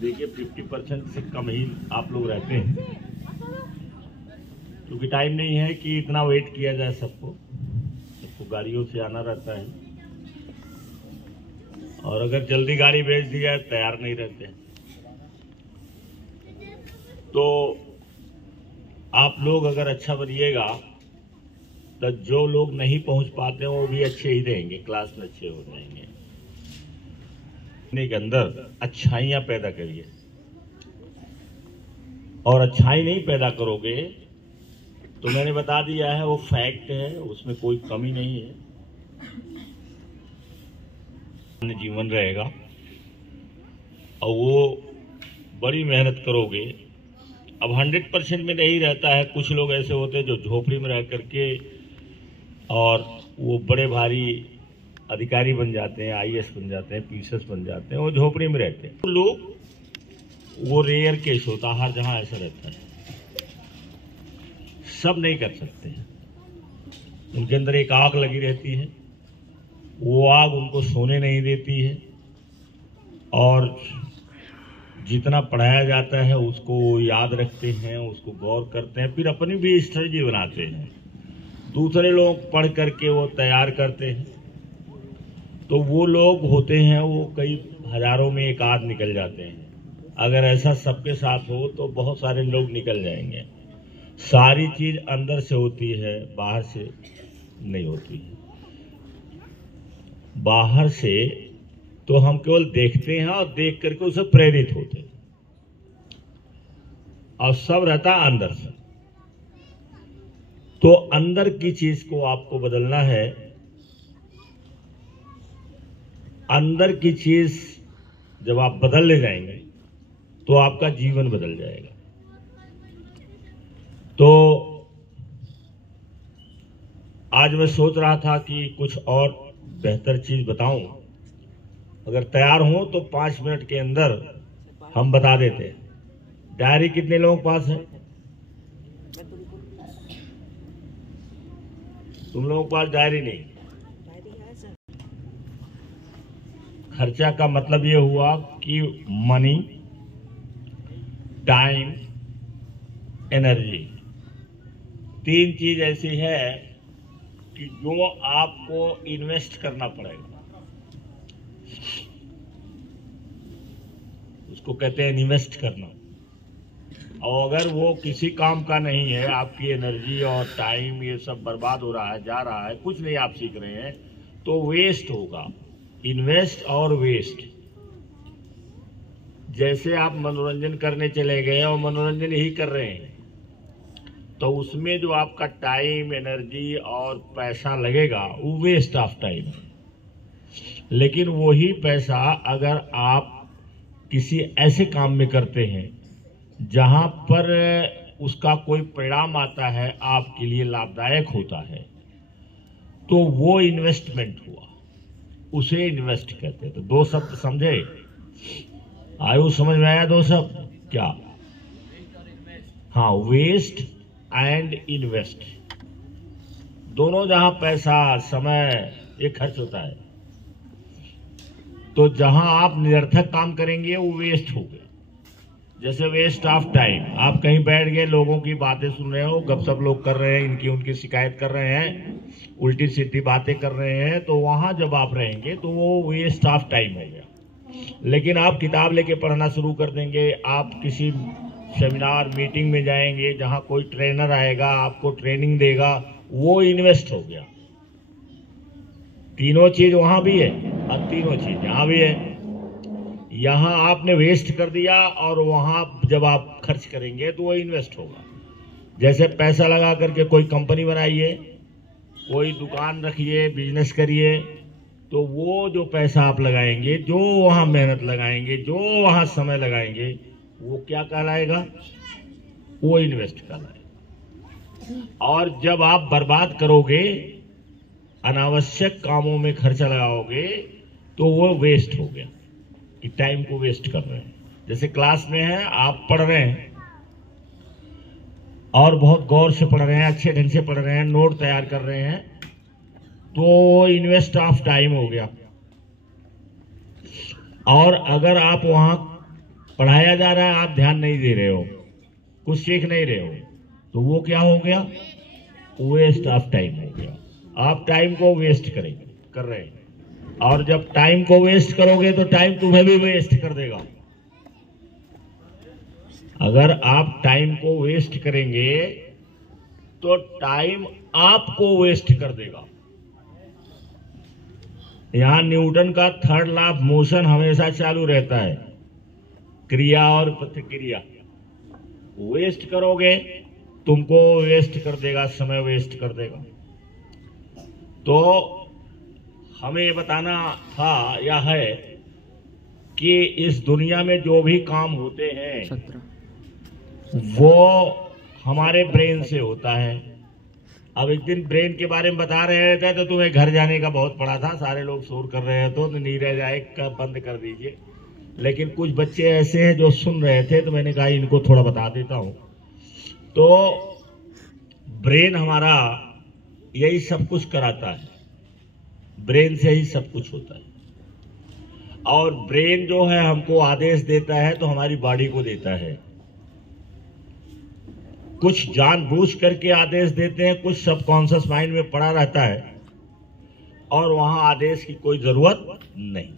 देखिए 50% से कम ही आप लोग रहते हैं, क्योंकि टाइम नहीं है कि इतना वेट किया जाए। सबको गाड़ियों से आना रहता है, और अगर जल्दी गाड़ी भेज दी जाए तैयार नहीं रहते। तो आप लोग अगर अच्छा बनिएगा तो जो लोग नहीं पहुंच पाते हैं वो भी अच्छे ही रहेंगे, क्लास में अच्छे हो जाएंगे। के अंदर अच्छाइयां पैदा करिए, और अच्छाई नहीं पैदा करोगे तो मैंने बता दिया है, वो फैक्ट है, उसमें कोई कमी नहीं है। जीवन रहेगा और वो बड़ी मेहनत करोगे। अब 100% में नहीं रहता है, कुछ लोग ऐसे होते हैं जो झोपड़ी में रह करके और वो बड़े भारी अधिकारी बन जाते हैं, IAS बन जाते हैं, PCS बन जाते हैं, वो झोपड़ी में रहते हैं। तो लोग वो रेयर केस होता है, हर जहां ऐसा रहता है। सब नहीं कर सकते हैं, उनके अंदर एक आग लगी रहती है, वो आग उनको सोने नहीं देती है, और जितना पढ़ाया जाता है उसको याद रखते हैं, उसको गौर करते हैं, फिर अपनी भी स्ट्रेटजी बनाते हैं। दूसरे लोग पढ़ करके वो तैयार करते हैं, तो वो लोग होते हैं वो कई हजारों में एक आध निकल जाते हैं। अगर ऐसा सबके साथ हो तो बहुत सारे लोग निकल जाएंगे। सारी चीज अंदर से होती है, बाहर से नहीं होती है। बाहर से तो हम केवल देखते हैं और देख करके उसे प्रेरित होते हैं, और सब रहता है अंदर से। तो अंदर की चीज को आपको बदलना है। अंदर की चीज जब आप बदल ले जाएंगे तो आपका जीवन बदल जाएगा। तो आज मैं सोच रहा था कि कुछ और बेहतर चीज बताऊं। अगर तैयार हो तो 5 मिनट के अंदर हम बता देते हैं। डायरी कितने लोगों के पास है? तुम लोगों के पास डायरी नहीं। खर्चा का मतलब ये हुआ कि मनी, टाइम, एनर्जी, 3 चीज ऐसी है कि जो आपको इन्वेस्ट करना पड़ेगा। उसको कहते हैं इन्वेस्ट करना। और अगर वो किसी काम का नहीं है, आपकी एनर्जी और टाइम ये सब बर्बाद हो रहा है, जा रहा है, कुछ नहीं आप सीख रहे हैं, तो वेस्ट होगा। इन्वेस्ट और वेस्ट। जैसे आप मनोरंजन करने चले गए और मनोरंजन ही कर रहे हैं, तो उसमें जो आपका टाइम, एनर्जी और पैसा लगेगा वो वेस्ट ऑफ टाइम है। लेकिन वही पैसा अगर आप किसी ऐसे काम में करते हैं जहां पर उसका कोई परिणाम आता है, आपके लिए लाभदायक होता है, तो वो इन्वेस्टमेंट हुआ, उसे इन्वेस्ट कहते हैं। तो 2 शब्द समझे? आयु समझ में आया? 2 शब्द क्या? हाँ, वेस्ट एंड इन्वेस्ट। दोनों जहां पैसा, समय ये खर्च होता है, तो जहां आप निरर्थक काम करेंगे वो वेस्ट हो गया। जैसे वेस्ट ऑफ टाइम, आप कहीं बैठ गए, लोगों की बातें सुन रहे हो, गपशप लोग कर रहे हैं, इनकी उनकी शिकायत कर रहे हैं, उल्टी सीधी बातें कर रहे हैं, तो वहां जब आप रहेंगे तो वो वेस्ट ऑफ टाइम हो गया। लेकिन आप किताब लेके पढ़ना शुरू कर देंगे, आप किसी सेमिनार, मीटिंग में जाएंगे जहां कोई ट्रेनर आएगा, आपको ट्रेनिंग देगा, वो इन्वेस्ट हो गया। तीनों चीज वहां भी है और तीनों चीज यहां भी है। यहां आपने वेस्ट कर दिया और वहां जब आप खर्च करेंगे तो वो इन्वेस्ट होगा। जैसे पैसा लगा करके कोई कंपनी बनाइए, कोई दुकान रखिए, बिजनेस करिए, तो वो जो पैसा आप लगाएंगे, जो वहां मेहनत लगाएंगे, जो वहां समय लगाएंगे, वो क्या कहलाएगा? वो इन्वेस्ट कहलाएगा। और जब आप बर्बाद करोगे, अनावश्यक कामों में खर्चा लगाओगे, तो वो वेस्ट हो गया, कि टाइम को वेस्ट कर रहे हैं। जैसे क्लास में है, आप पढ़ रहे हैं और बहुत गौर से पढ़ रहे हैं, अच्छे ढंग से पढ़ रहे हैं, नोट तैयार कर रहे हैं, तो इन्वेस्ट ऑफ टाइम हो गया। और अगर आप वहां पढ़ाया जा रहा है, आप ध्यान नहीं दे रहे हो, कुछ सीख नहीं रहे हो, तो वो क्या हो गया? वेस्ट ऑफ टाइम हो गया। आप टाइम को वेस्ट कर रहे हैं, और जब टाइम को वेस्ट करोगे तो टाइम तुम्हें भी वेस्ट कर देगा। अगर आप टाइम को वेस्ट करेंगे तो टाइम आपको वेस्ट कर देगा। यहां न्यूटन का थर्ड लॉ ऑफ मोशन हमेशा चालू रहता है, क्रिया और प्रतिक्रिया। वेस्ट करोगे तुमको वेस्ट कर देगा, समय वेस्ट कर देगा। तो हमें ये बताना था या है कि इस दुनिया में जो भी काम होते हैं वो हमारे ब्रेन से होता है। अब एक दिन ब्रेन के बारे में बता रहे थे तो तुम्हें घर जाने का बहुत पड़ा था, सारे लोग शोर कर रहे हैं तो नीरज आए का बंद कर दीजिए, लेकिन कुछ बच्चे ऐसे हैं जो सुन रहे थे तो मैंने कहा इनको थोड़ा बता देता हूं। तो ब्रेन हमारा यही सब कुछ कराता है, ब्रेन से ही सब कुछ होता है। और ब्रेन जो है हमको आदेश देता है तो हमारी बॉडी को देता है। कुछ जानबूझ करके आदेश देते हैं, कुछ सबकॉन्शियस माइंड में पड़ा रहता है और वहां आदेश की कोई जरूरत नहीं।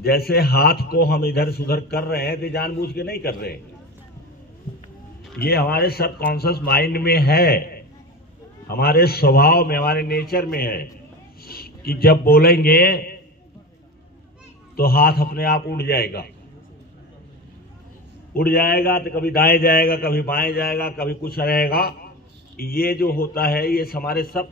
जैसे हाथ को हम इधर से उधर कर रहे हैं तो जानबूझ के नहीं कर रहे हैं, ये हमारे सबकॉन्शियस माइंड में है, हमारे स्वभाव में, हमारे नेचर में है कि जब बोलेंगे तो हाथ अपने आप उड़ जाएगा तो कभी दाएं जाएगा, कभी बाएं जाएगा, कभी कुछ रहेगा। ये जो होता है ये हमारे सब